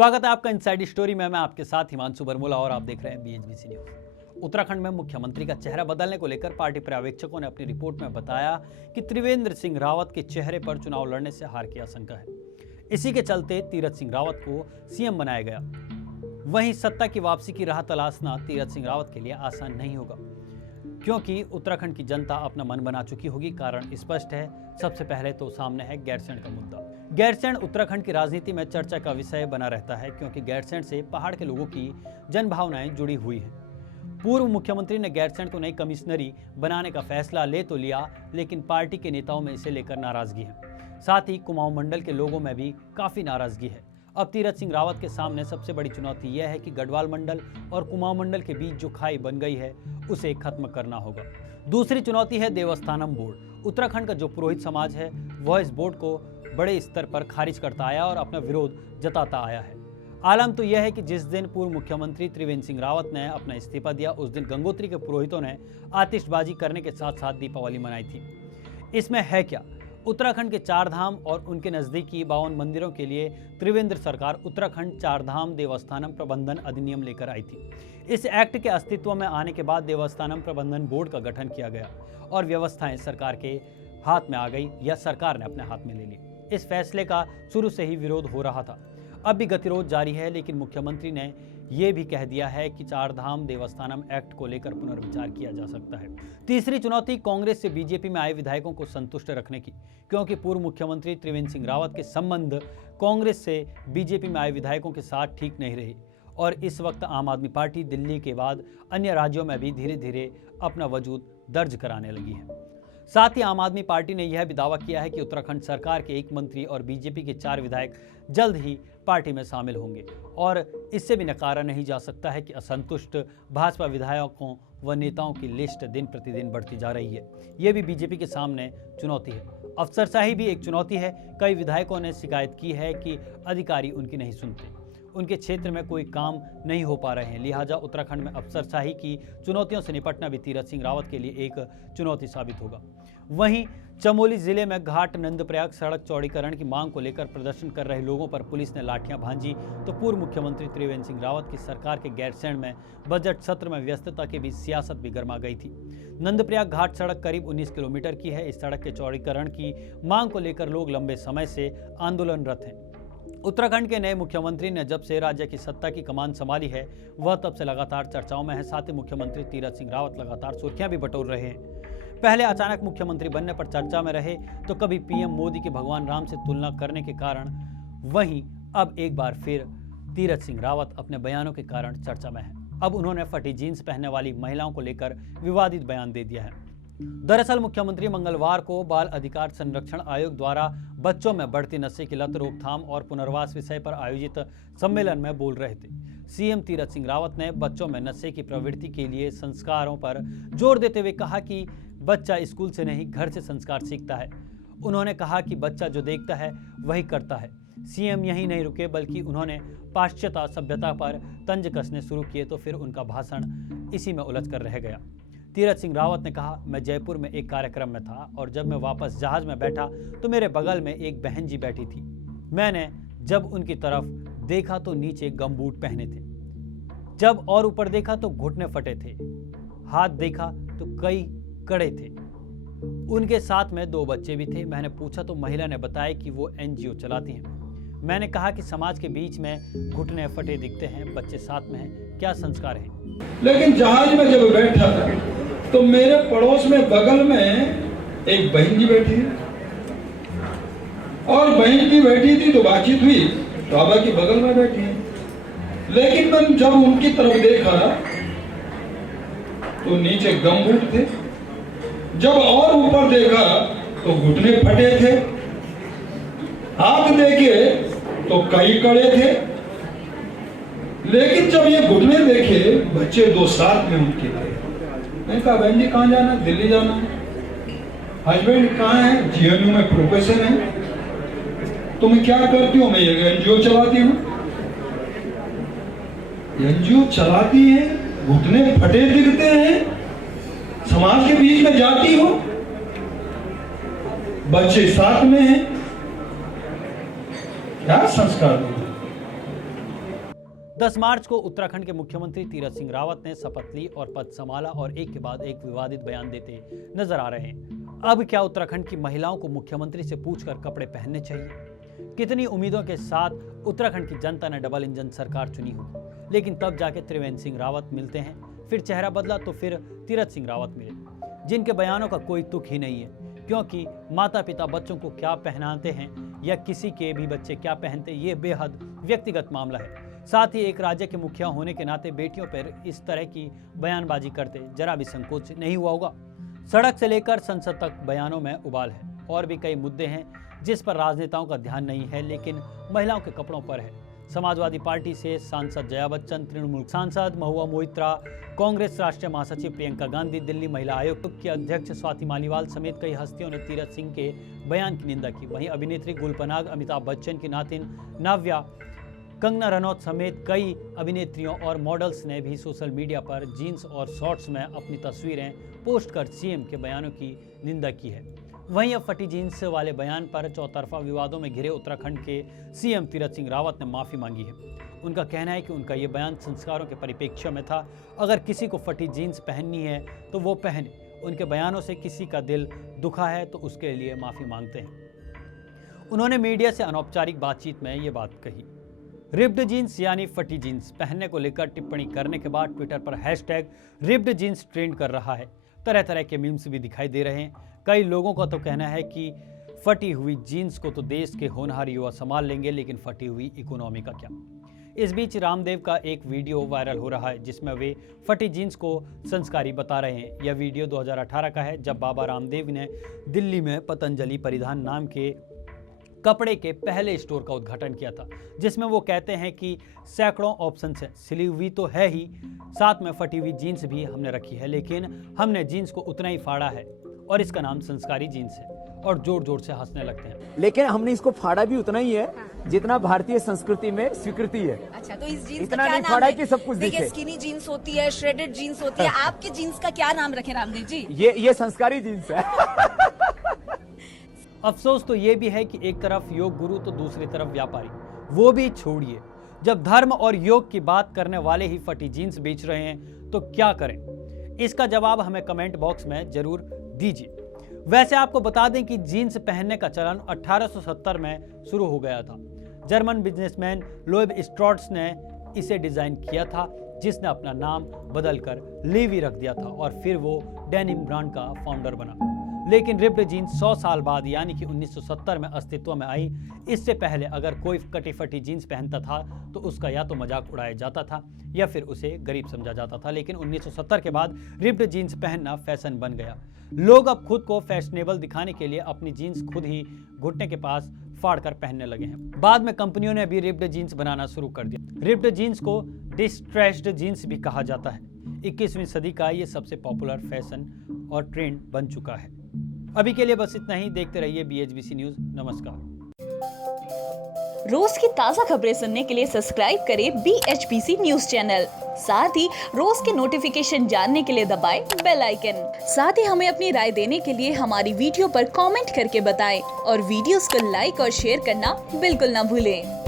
स्वागत है आपका इनसाइड स्टोरी में। मैं आपके साथ हिमांशु बरमूला और आप देख रहे हैं BHBC न्यूज। उत्तराखंड में मुख्यमंत्री का चेहरा बदलने को लेकर पार्टी पर्यवेक्षकों ने अपनी रिपोर्ट में बताया कि त्रिवेंद्र सिंह रावत के चेहरे पर चुनाव लड़ने से हार की आशंका है। इसी के चलते तीरथ सिंह रावत को सीएम बनाया गया। वहीं सत्ता की वापसी की राह तलाशना तीरथ सिंह रावत के लिए आसान नहीं होगा, क्योंकि उत्तराखंड की जनता अपना मन बना चुकी होगी। कारण स्पष्ट है। सबसे पहले तो सामने है गैरसैंण का मुद्दा। गैरसैंण उत्तराखंड की राजनीति में चर्चा का विषय बना रहता है, क्योंकि गैरसैंण से पहाड़ के लोगों की जनभावनाएं जुड़ी हुई हैं। पूर्व मुख्यमंत्री ने गैरसैंण को नई कमिश्नरी बनाने का फैसला ले तो लिया, लेकिन पार्टी के नेताओं में इसे लेकर नाराजगी है। साथ ही कुमाऊं मंडल के लोगों में भी काफी नाराजगी है। अब तीरथ सिंह रावत के सामने सबसे बड़ी चुनौती यह है कि गढ़वाल मंडल और कुमाऊं मंडल के बीच जो खाई बन गई है, उसे खत्म करना होगा। दूसरी चुनौती है देवस्थानम बोर्ड। उत्तराखंड का जो पुरोहित समाज है, वह इस बोर्ड को बड़े स्तर पर खारिज करता आया और अपना विरोध जताता आया है। आलम तो यह है कि जिस दिन पूर्व मुख्यमंत्री त्रिवेंद्र सिंह रावत ने अपना इस्तीफा दिया, उस दिन गंगोत्री के पुरोहितों ने आतिशबाजी करने के साथ साथ दीपावली मनाई थी। इसमें है क्या? उत्तराखंड के चार धाम और उनके नजदीकी 52 मंदिरों के लिए त्रिवेंद्र सरकार उत्तराखंड चार धाम देवस्थानम प्रबंधन अधिनियम लेकर आई थी। इस एक्ट के अस्तित्व में आने के बाद देवस्थानम प्रबंधन बोर्ड का गठन किया गया और व्यवस्थाएं सरकार के हाथ में आ गई या सरकार ने अपने हाथ में ले ली। इस फैसले का शुरू से ही विरोध हो रहा था। अब भी गतिरोध जारी है, लेकिन मुख्यमंत्री ने यह भी कह दिया है कि चार धाम देवस्थानम एक्ट को लेकर पुनर्विचार किया जा सकता है। तीसरी चुनौती कांग्रेस से बीजेपी में आए विधायकों को संतुष्ट रखने की, क्योंकि पूर्व मुख्यमंत्री त्रिवेंद्र सिंह रावत के संबंध कांग्रेस से बीजेपी में आए विधायकों के साथ ठीक नहीं रहे और इस वक्त आम आदमी पार्टी दिल्ली के बाद अन्य राज्यों में भी धीरे धीरे अपना वजूद दर्ज कराने लगी है। साथ ही आम आदमी पार्टी ने यह भी दावा किया है कि उत्तराखंड सरकार के 1 मंत्री और बीजेपी के 4 विधायक जल्द ही पार्टी में शामिल होंगे और इससे भी नकारा नहीं जा सकता है कि असंतुष्ट भाजपा विधायकों व नेताओं की लिस्ट दिन प्रतिदिन बढ़ती जा रही है। ये भी बीजेपी के सामने चुनौती है। अफसरशाही भी एक चुनौती है। कई विधायकों ने शिकायत की है कि अधिकारी उनकी नहीं सुनते, उनके क्षेत्र में कोई काम नहीं हो पा रहे हैं। लिहाजा उत्तराखंड में अफसरशाही की चुनौतियों से निपटना भी तीरथ सिंह रावत के लिए एक चुनौती साबित होगा। वहीं चमोली जिले में घाट नंदप्रयाग सड़क चौड़ीकरण की मांग को लेकर प्रदर्शन कर रहे लोगों पर पुलिस ने लाठियां भांजी, तो पूर्व मुख्यमंत्री त्रिवेंद्र सिंह रावत की सरकार के गैरसैंण में बजट सत्र में व्यस्तता के बीच सियासत भी गर्मा गई थी। नंदप्रयाग घाट सड़क करीब 19 किलोमीटर की है। इस सड़क के चौड़ीकरण की मांग को लेकर लोग लंबे समय से आंदोलनरत हैं। उत्तराखंड के नए मुख्यमंत्री ने जब से राज्य की सत्ता की कमान संभाली है, वह तब से लगातार चर्चाओं में है। साथ ही मुख्यमंत्री तीरथ सिंह रावत लगातार सुर्खियां भी बटोर रहे हैं। पहले अचानक मुख्यमंत्री बनने पर चर्चा में रहे, तो कभी पीएम मोदी की भगवान राम से तुलना करने के कारण, वहीं अब एक बार फिर तीरथ सिंह रावत अपने बयानों के कारण चर्चा में है। अब उन्होंने फटी जीन्स पहनने वाली महिलाओं को लेकर विवादित बयान दे दिया है। दरअसल मुख्यमंत्री मंगलवार को बाल अधिकार संरक्षण आयोग द्वारा बच्चों में बढ़ती नशे की लत रोकथाम और पुनर्वास विषय पर आयोजित सम्मेलन में बोल रहे थे। सीएम तीरथ सिंह रावत ने बच्चों में नशे की प्रवृत्ति के लिए संस्कारों पर जोर देते हुए कहा कि बच्चा स्कूल से नहीं, घर से संस्कार सीखता है। उन्होंने कहा कि बच्चा जो देखता है वही करता है। सीएम यही नहीं रुके, बल्कि उन्होंने पाश्चात्य सभ्यता पर तंज कसने शुरू किए, तो फिर उनका भाषण इसी में उलझ कर रह गया। तीरथ सिंह रावत ने कहा, मैं जयपुर में एक कार्यक्रम में था और जब मैं वापस जहाज में बैठा तो मेरे बगल में एक बहन जी बैठी थी। मैंने जब उनकी तरफ देखा तो नीचे गमबूट पहने थे, जब और ऊपर देखा तो घुटने फटे थे, हाथ देखा तो कई कड़े थे। उनके साथ में 2 बच्चे भी थे। मैंने पूछा तो महिला ने बताया कि वो NGO चलाती हैं। मैंने कहा कि समाज के बीच में घुटने फटे दिखते हैं, बच्चे साथ में हैं, क्या संस्कार है? लेकिन जहाज में जब बैठा था तो मेरे पड़ोस में बगल में एक बहन जी बैठी है और बहन जी बैठी थी तो बातचीत हुई, बाबा की बगल में बैठी है। लेकिन मैं जब उनकी तरफ देखा तो नीचे गमबूट थे, जब और ऊपर देखा तो घुटने फटे थे, हाथ देखे तो कई कड़े थे। लेकिन जब ये घुटने देखे, बच्चे 2 साथ में उनके थे। मैंने कहा, बहन जी कहाँ जाना? दिल्ली जाना है। हस्बैंड कहाँ है? GNU में प्रोफेसर है। तुम क्या करती हो? मैं ये NGO चलाती हूँ। NGO चलाती है, घुटने फटे दिखते हैं, समाज के बीच में जाती हो, बच्चे साथ में हैं, क्या संस्कार? 10 मार्च को उत्तराखंड के मुख्यमंत्री तीरथ सिंह रावत ने शपथ ली और पद संभाला और एक के बाद एक विवादित बयान देते नजर आ रहे हैं। अब क्या उत्तराखंड की महिलाओं को मुख्यमंत्री से पूछकर कपड़े पहनने चाहिए? कितनी उम्मीदों के साथ उत्तराखंड की जनता ने डबल इंजन सरकार चुनी होगी, लेकिन तब जाके त्रिवेंद्र सिंह रावत मिलते हैं। फिर चेहरा बदला तो फिर तीरथ सिंह रावत मिले, जिनके बयानों का कोई तुक ही नहीं है, क्योंकि माता पिता बच्चों को क्या पहनाते हैं या किसी के भी बच्चे क्या पहनते, ये बेहद व्यक्तिगत मामला है। साथ ही एक राज्य के मुखिया होने के नाते बेटियों पर इस तरह की बयानबाजी करते जरा भी संकोच नहीं हुआ होगा। सड़क से लेकर संसद तक बयानों में उबाल है। और भी कई मुद्दे हैं जिस पर राजनेताओं का ध्यान नहीं है, लेकिन महिलाओं के कपड़ों पर है। समाजवादी पार्टी से सांसद जया बच्चन, तृणमूल सांसद महुआ मोइत्रा, कांग्रेस राष्ट्रीय महासचिव प्रियंका गांधी, दिल्ली महिला आयोग की अध्यक्ष स्वाति मालीवाल समेत कई हस्तियों ने तीरथ सिंह के बयान की निंदा की। वहीं अभिनेत्री गुलपनाग, अमिताभ बच्चन की नातिन नाव्या, कंगना रनौत समेत कई अभिनेत्रियों और मॉडल्स ने भी सोशल मीडिया पर जीन्स और शॉर्ट्स में अपनी तस्वीरें पोस्ट कर सीएम के बयानों की निंदा की है। वहीं अब फटी जीन्स वाले बयान पर चौतरफा विवादों में घिरे उत्तराखंड के सीएम तीरथ सिंह रावत ने माफ़ी मांगी है। उनका कहना है कि उनका ये बयान संस्कारों के परिप्रेक्ष्य में था। अगर किसी को फटी जीन्स पहननी है तो वो पहने। उनके बयानों से किसी का दिल दुखा है तो उसके लिए माफ़ी मांगते हैं। उन्होंने मीडिया से अनौपचारिक बातचीत में ये बात कही। रिप्ड जीन्स यानी फटी जीन्स पहनने को लेकर टिप्पणी करने के बाद ट्विटर पर हैशटैग रिप्ड जीन्स ट्रेंड कर रहा है। तरह तरह के मीम्स भी दिखाई दे रहे हैं। कई लोगों का तो कहना है कि फटी हुई जीन्स को तो देश के होनहार युवा संभाल लेंगे, लेकिन फटी हुई इकोनॉमी का क्या? इस बीच रामदेव का एक वीडियो वायरल हो रहा है जिसमें वे फटी जीन्स को संस्कारी बता रहे हैं। यह वीडियो 2018 का है, जब बाबा रामदेव ने दिल्ली में पतंजलि परिधान नाम के कपड़े के पहले स्टोर का उद्घाटन किया था, जिसमें वो कहते हैं कि सैकड़ों ऑप्शंस हैं, सिली हुई तो है ही, साथ में फटी हुई जीन्स भी हमने रखी है, लेकिन हमने जीन्स को उतना ही फाड़ा है और इसका नाम संस्कारी जीन्स है, और जोर जोर से हंसने लगते हैं। लेकिन हमने इसको फाड़ा भी उतना ही है जितना भारतीय संस्कृति में स्वीकृति है। अच्छा, तो इस जीन्स इतना का क्या नहीं नाम फाड़ा है? कि सब कुछ देखिए, दिखे। स्किनी जीन्स होती है, श्रेडेड जीन्स होती है, आपके जीन्स का क्या नाम रखे रामदेव जी? ये संस्कारी जीन्स है। अफसोस तो ये भी है कि एक तरफ योग गुरु तो दूसरी तरफ व्यापारी। वो भी छोड़िए, जब धर्म और योग की बात करने वाले ही फटी जीन्स बेच रहे हैं तो क्या करें? इसका जवाब हमें कमेंट बॉक्स में जरूर दीजिए। वैसे आपको बता दें कि जीन्स पहनने का चलन 1870 में शुरू हो गया था। जर्मन बिजनेसमैन लोएब स्ट्रॉट्स ने इसे डिजाइन किया था, जिसने अपना नाम बदलकर लेवी रख दिया था और फिर वो डेनिम ब्रांड का फाउंडर बना। लेकिन रिप्ड जीन्स 100 साल बाद यानी कि 1970 में अस्तित्व में आई। इससे पहले अगर कोई कटी फटी जीन्स पहनता था तो उसका या तो मजाक उड़ाया जाता था या फिर उसे गरीब समझा जाता था। लेकिन 1970 के बाद रिप्ड जीन्स पहनना फैशन बन गया। लोग अब खुद को फैशनेबल दिखाने के लिए अपनी जीन्स खुद ही घुटने के पास फाड़ कर पहनने लगे हैं। बाद में कंपनियों ने भी रिप्ड जीन्स बनाना शुरू कर दिया। रिप्ड जीन्स को डिस्ट्रेस्ड जीन्स भी कहा जाता है। 21वीं सदी का ये सबसे पॉपुलर फैशन और ट्रेंड बन चुका है। अभी के लिए बस इतना ही। देखते रहिए BHBC न्यूज। नमस्कार। रोज की ताजा खबरें सुनने के लिए सब्सक्राइब करें BHBC न्यूज चैनल। साथ ही रोज के नोटिफिकेशन जानने के लिए दबाएं बेल आइकन। साथ ही हमें अपनी राय देने के लिए हमारी वीडियो पर कमेंट करके बताएं और वीडियोस को लाइक और शेयर करना बिल्कुल ना भूलें।